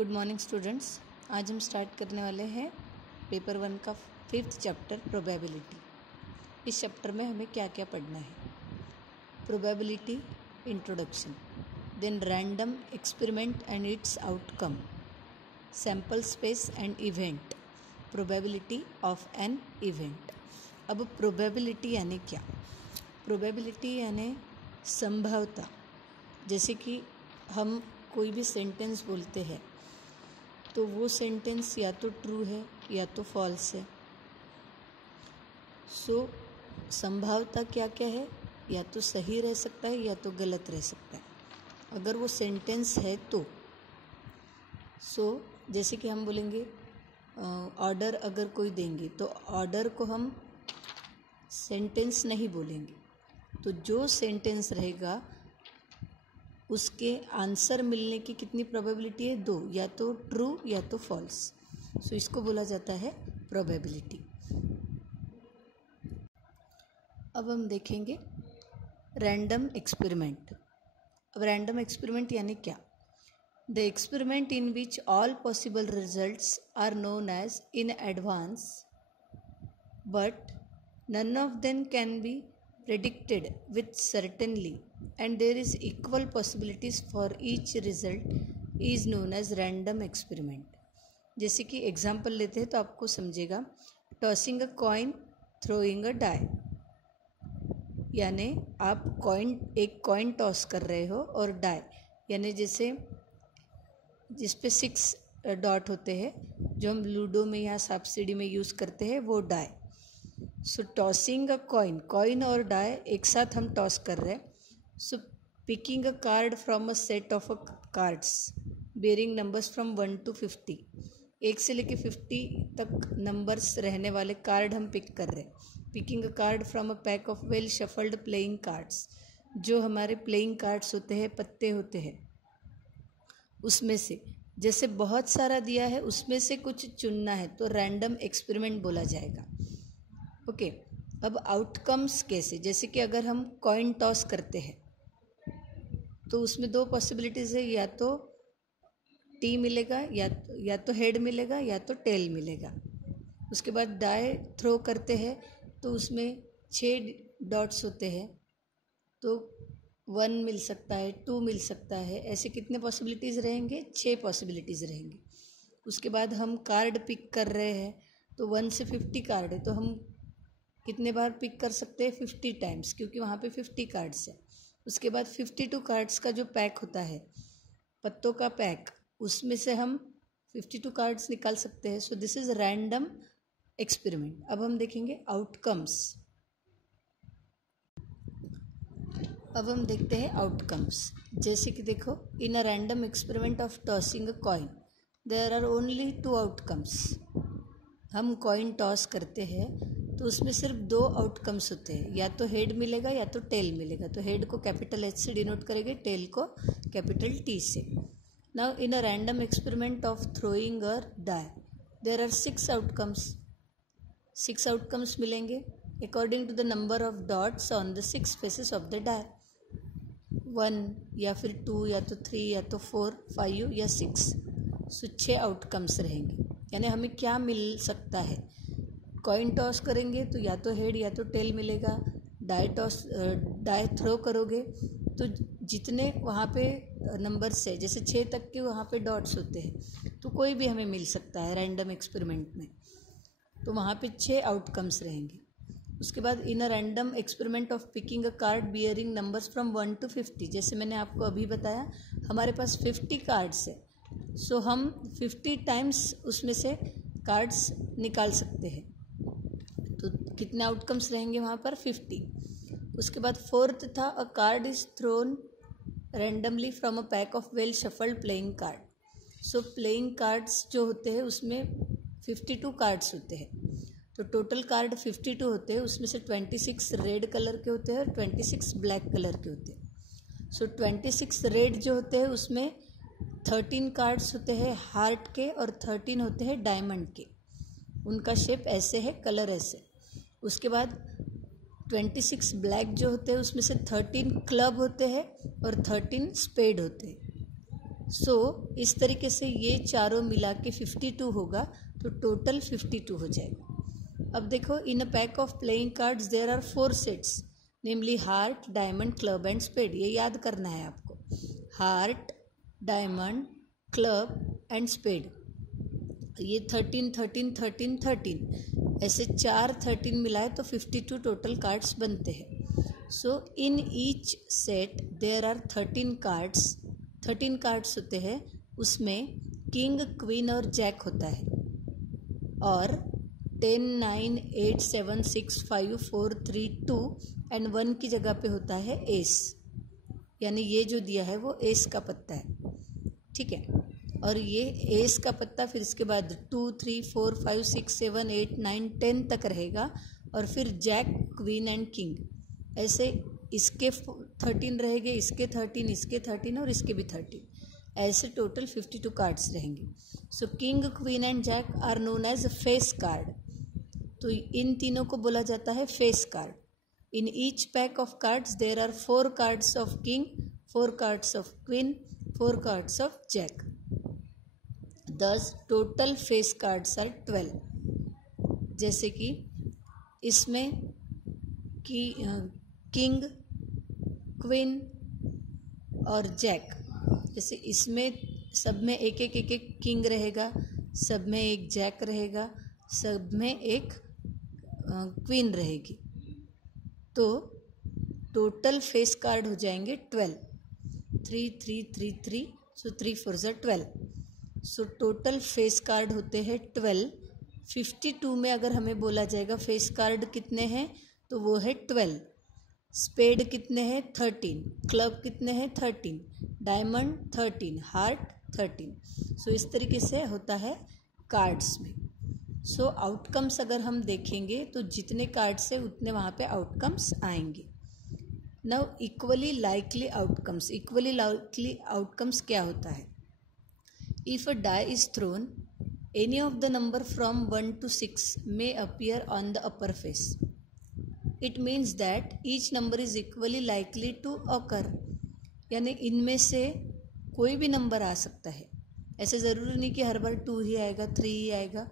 Good morning students. आज हम start करने वाले हैं पेपर 1 का 5th चैप्टर प्रोबेबिलिटी। इस चैप्टर में हमें क्या क्या पढ़ना है। Probability introduction, then random experiment and its outcome, sample space and event, probability of an event. अब प्रोबेबिलिटी यानी क्या? प्रोबेबिलिटी यानी संभाव्यता। जैसे कि हम कोई भी सेंटेंस बोलते हैं तो वो सेंटेंस या तो ट्रू है या तो फॉल्स है। सो संभाव्यता क्या क्या है? या तो सही रह सकता है या तो गलत रह सकता है। अगर वो सेंटेंस है तो जैसे कि हम बोलेंगे ऑर्डर अगर कोई देंगे तो ऑर्डर को हम सेंटेंस नहीं बोलेंगे। तो जो सेंटेंस रहेगा उसके आंसर मिलने की कितनी प्रोबेबिलिटी है? 2, या तो ट्रू या तो फॉल्स। सो इसको बोला जाता है प्रोबेबिलिटी। अब हम देखेंगे रैंडम एक्सपेरिमेंट। अब रैंडम एक्सपेरिमेंट यानी क्या? The experiment in which all possible results are known as in advance but none of them can be predicted with certainty and there is equal possibilities for each result is known as random experiment। जैसे कि example लेते हैं तो आपको समझेगा। Tossing a coin, throwing a die, यानी आप एक कॉइन टॉस कर रहे हो और डाई यानी जैसे जिस पे 6 डॉट होते हैं जो हम लूडो में या सांप सीढ़ी में यूज़ करते हैं वो die. So tossing a coin और डाई एक साथ हम टॉस कर रहे हैं। So picking a card from a set of a cards bearing numbers from 1 to 50, 1 से लेके 50 तक नंबर्स रहने वाले कार्ड हम पिक कर रहे हैं। Picking a card from a pack of well shuffled playing cards, जो हमारे प्लेइंग कार्ड्स होते हैं, पत्ते होते हैं, उसमें से जैसे बहुत सारा दिया है उसमें से कुछ चुनना है तो रैंडम एक्सपेरिमेंट बोला जाएगा। ओके। अब आउटकम्स कैसे? जैसे कि अगर हम कॉइन टॉस करते हैं तो उसमें 2 पॉसिबिलिटीज़ है, या तो टी मिलेगा या तो हेड मिलेगा या तो टेल मिलेगा। उसके बाद डाई थ्रो करते हैं तो उसमें 6 डॉट्स होते हैं तो 1 मिल सकता है, 2 मिल सकता है। ऐसे कितने पॉसिबिलिटीज़ रहेंगे? 6 पॉसिबिलिटीज़ रहेंगे। उसके बाद हम कार्ड पिक कर रहे हैं तो 1 से 50 कार्ड है तो हम कितने बार पिक कर सकते हैं? 50 टाइम्स, क्योंकि वहाँ पे 50 कार्ड्स है। उसके बाद 52 कार्ड्स का जो पैक होता है, पत्तों का पैक, उसमें से हम 52 कार्ड्स निकाल सकते हैं। So this is random experiment. अब हम देखेंगे आउटकम्स। अब हम देखते हैं आउटकम्स। जैसे कि देखो, in a random experiment of tossing a coin there are only 2 outcomes. हम कॉइन टॉस करते हैं तो उसमें सिर्फ 2 आउटकम्स होते हैं, या तो हेड मिलेगा या तो टेल मिलेगा। तो हेड को कैपिटल H से डिनोट करेंगे, टेल को कैपिटल T से। Now in a random experiment of throwing a die there are 6 outcomes. 6 outcomes मिलेंगे according to the number of dots on the 6 faces of the die. 1 या फिर 2 या तो 3 या तो 4, 5 या 6। सो 6 आउटकम्स रहेंगे। यानी हमें क्या मिल सकता है? कॉइन टॉस करेंगे तो या तो हेड या तो टेल मिलेगा। डाई थ्रो करोगे तो जितने वहाँ पे नंबर्स है, जैसे 6 तक के वहाँ पे डॉट्स होते हैं, तो कोई भी हमें मिल सकता है रैंडम एक्सपेरिमेंट में। तो वहाँ पे 6 आउटकम्स रहेंगे। उसके बाद in a random experiment of picking a card bearing numbers from 1 to 50, जैसे मैंने आपको अभी बताया हमारे पास 50 कार्ड्स है। सो हम 50 टाइम्स उसमें से कार्ड्स निकाल सकते हैं। तो कितने आउटकम्स रहेंगे वहाँ पर? 50। उसके बाद 4th था, अ card is throne randomly from a pack of well shuffled playing card. So playing cards जो होते हैं उसमें 52 कार्ड्स होते हैं। तो टोटल कार्ड 52 होते हैं, उसमें से 26 रेड कलर के होते हैं और 26 ब्लैक कलर के होते हैं। सो 26 रेड जो होते हैं उसमें 13 कार्ड्स होते हैं हार्ट के और 13 होते हैं डायमंड के। उनका शेप ऐसे है, कलर ऐसे। उसके बाद 26 ब्लैक जो होते हैं उसमें से 13 क्लब होते हैं और 13 स्पेड होते हैं। सो इस तरीके से ये चारों मिला के 52 होगा, तो टोटल 52 हो जाएगा। अब देखो, in a pack of playing cards there are 4 sets, namely heart, diamond, club and spade. ये याद करना है आपको, heart, diamond, club and spade. ये 13, 13, 13, 13 ऐसे 4 13 मिलाए तो 52 टोटल कार्ड्स बनते हैं। So in each set there are 13 cards. 13 cards होते हैं, उसमें किंग, क्वीन और जैक होता है, और 10, 9, 8, 7, 6, 5, 4, 3, 2 एंड 1 की जगह पे होता है एस, यानी ये जो दिया है वो एस का पत्ता है, ठीक है। और ये एस का पत्ता फिर इसके बाद 2, 3, 4, 5, 6, 7, 8, 9, 10 तक रहेगा, और फिर जैक, क्वीन एंड किंग, ऐसे इसके 13 रहेंगे, इसके 13, इसके 13 और इसके भी 13, ऐसे टोटल 52 कार्ड्स रहेंगे। So king, queen and jack are known as face card. तो इन तीनों को बोला जाता है face card. In each pack of cards there are 4 cards of king, 4 cards of queen, 4 cards of jack. दस टोटल फेस कार्ड्स आर 12। जैसे कि इसमें किंग, क्वीन और जैक, जैसे इसमें सब में एक एक एक एक किंग रहेगा, सब में एक जैक रहेगा, सब में एक क्वीन रहेगी, तो टोटल फेस कार्ड हो जाएंगे 12। 3, 3, 3, 3, सो 3 4 12। सो टोटल फेस कार्ड होते हैं 12। 52 में अगर हमें बोला जाएगा फेस कार्ड कितने हैं, तो वो है 12। स्पेड कितने हैं 13, क्लब कितने हैं 13, डायमंड 13, हार्ट 13। सो इस तरीके से होता है कार्ड्स में। सो आउटकम्स अगर हम देखेंगे तो जितने कार्ड्स है उतने वहाँ पे आउटकम्स आएंगे। Now equally likely outcomes. Equally likely outcomes क्या होता है? If a die is thrown, any of the number from 1 to 6 may appear on the upper face. It means that each number is equally likely to occur. यानी इनमें से कोई भी number आ सकता है, ऐसे ज़रूरी नहीं कि हर बार 2 ही आएगा, 3 ही आएगा,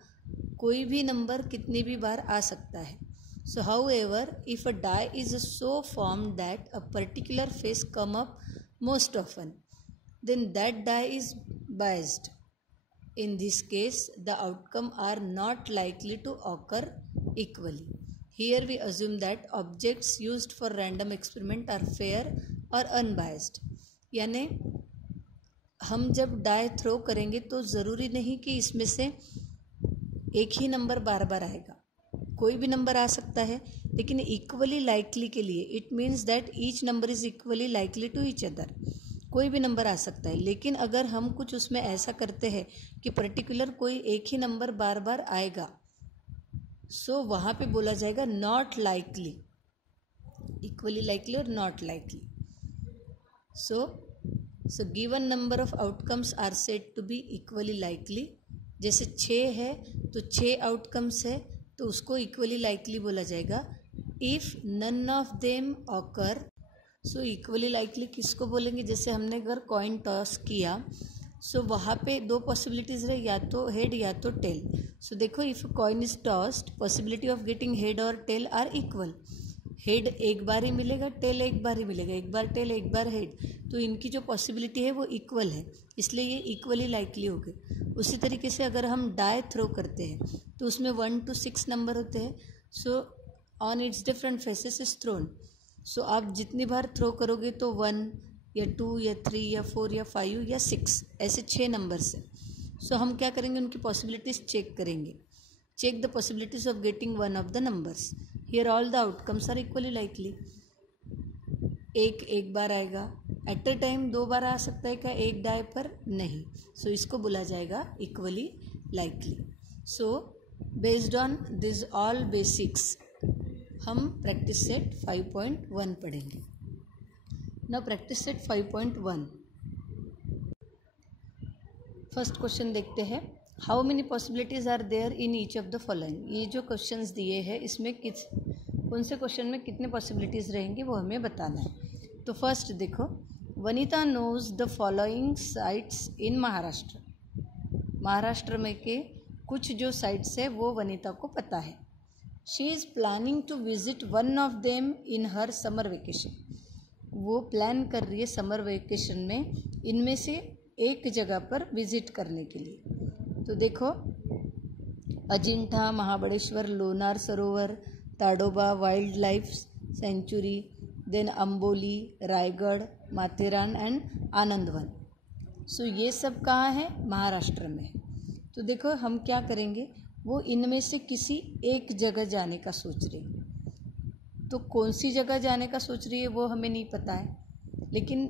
कोई भी नंबर कितनी भी बार आ सकता है। So however, if a die is so formed that a particular face come up most often, then that die is biased. In this case, the outcome are not likely to occur equally. Here we assume that objects used for random experiment are fair or unbiased. यानी हम जब die throw करेंगे तो ज़रूरी नहीं कि इसमें से एक ही नंबर बार बार आएगा, कोई भी नंबर आ सकता है, लेकिन इक्वली लाइकली के लिए it means that each number is equally likely to each other. कोई भी नंबर आ सकता है, लेकिन अगर हम कुछ उसमें ऐसा करते हैं कि पर्टिकुलर कोई एक ही नंबर बार बार आएगा, सो वहाँ पे बोला जाएगा नॉट लाइकली। इक्वली लाइकली और not likely. So given number of outcomes are said to be equally likely. जैसे 6 है तो 6 आउटकम्स है, तो उसको इक्वली लाइकली बोला जाएगा। If none of them occur, so equally likely किसको बोलेंगे? जैसे हमने अगर कॉइन टॉस किया, सो वहाँ पे 2 पॉसिबिलिटीज़ रहे, या तो हेड या तो टेल। सो देखो, if coin is tossed, possibility of getting head और टेल आर इक्वल। हेड एक बार ही मिलेगा, टेल एक बार ही मिलेगा, एक बार टेल एक बार हेड, तो इनकी जो पॉसिबिलिटी है वो इक्वल है, इसलिए ये इक्वली लाइकली हो गए। उसी तरीके से अगर हम डाई थ्रो करते हैं तो उसमें 1 to 6 नंबर होते हैं। So on its different faces is thrown. So आप जितनी बार थ्रो करोगे तो 1 या 2 या 3 या 4 या 5 या 6 ऐसे 6 नंबर से। सो हम क्या करेंगे, उनकी पॉसिबिलिटीज़ चेक करेंगे। Check the possibilities of getting one of the numbers. Here all the outcomes are equally likely. एक बार आएगा, एट अ टाइम 2 बार आ सकता है क्या एक डाई पर? नहीं। सो इसको बोला जाएगा equally likely. So based on this all basics हम प्रैक्टिस सेट 5.1 पढ़ेंगे। Now practice set 5.1। First question देखते हैं। How many possibilities are there in each of the following. ये जो क्वेश्चंस दिए हैं इसमें कौन से क्वेश्चन में कितने पॉसिबिलिटीज़ रहेंगी वो हमें बताना है। तो फर्स्ट देखो, Vanita knows the following sites in Maharashtra. Maharashtra में के कुछ जो साइट्स है वो वनीता को पता है। She is planning to visit one of them in her summer vacation. वो प्लान कर रही है समर वेकेशन में इनमें से एक जगह पर विजिट करने के लिए। तो देखो, Ajanta, Mahabaleshwar, Lonar Sarovar, Tadoba wildlife sanctuary, then Amboli, Raigad, Matheran and Anandwan. So ये सब कहाँ है? महाराष्ट्र में। तो देखो हम क्या करेंगे, वो इनमें से किसी एक जगह जाने का सोच रही। तो कौन सी जगह जाने का सोच रही है वो हमें नहीं पता है, लेकिन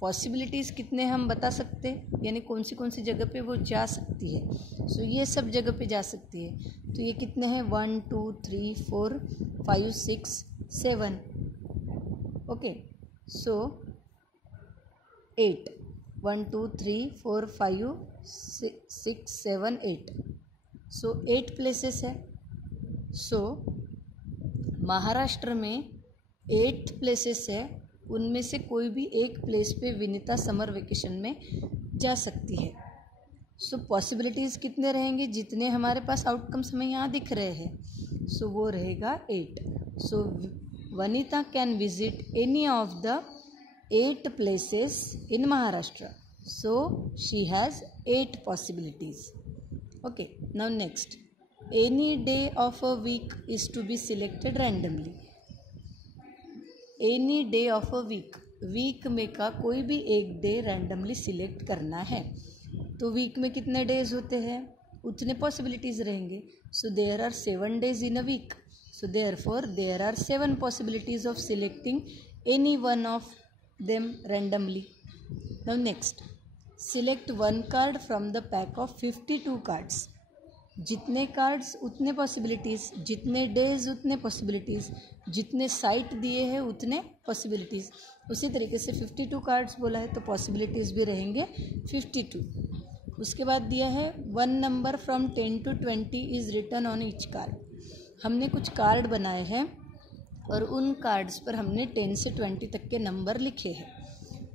पॉसिबिलिटीज़ कितने हम बता सकते हैं, यानी कौन सी जगह पे वो जा सकती है। सो ये सब जगह पे जा सकती है। तो ये कितने हैं? 1 2 3 4 5 6 7। ओके, सो 8 1 2 3 4 5 6 7 8। सो 8 प्लेसेस है। सो महाराष्ट्र में 8 प्लेसेस है, उनमें से कोई भी एक प्लेस पे विनीता समर वेकेशन में जा सकती है। सो पॉसिबिलिटीज़ कितने रहेंगे? जितने हमारे पास आउटकम्स हमें यहाँ दिख रहे हैं, सो वो रहेगा 8। So Vanita can visit any of the 8 places in Maharashtra. So she has 8 possibilities. Okay, now next, any day of a week is to be selected randomly. Any day of a week में का कोई भी एक डे रैंडमली सिलेक्ट करना है। तो week में कितने डेज होते हैं? उतने पॉसिबिलिटीज़ रहेंगे। So there are 7 days in a week. So therefore there are 7 possibilities of selecting any one of them randomly. Now next, select 1 card from the pack of 52 cards. जितने cards उतने possibilities, जितने days उतने possibilities, जितने site दिए हैं उतने possibilities. उसी तरीके से 52 कार्ड्स बोला है तो पॉसिबिलिटीज़ भी रहेंगे 52। उसके बाद दिया है 1 number from 10 to 20 is written on each card. हमने कुछ कार्ड बनाए हैं और उन कार्ड्स पर हमने 10 से 20 तक के नंबर लिखे हैं।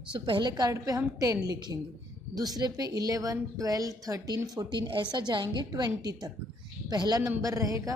सो पहले कार्ड पे हम 10 लिखेंगे, दूसरे पे 11, 12, 13, 14 ऐसा जाएंगे 20 तक। पहला नंबर रहेगा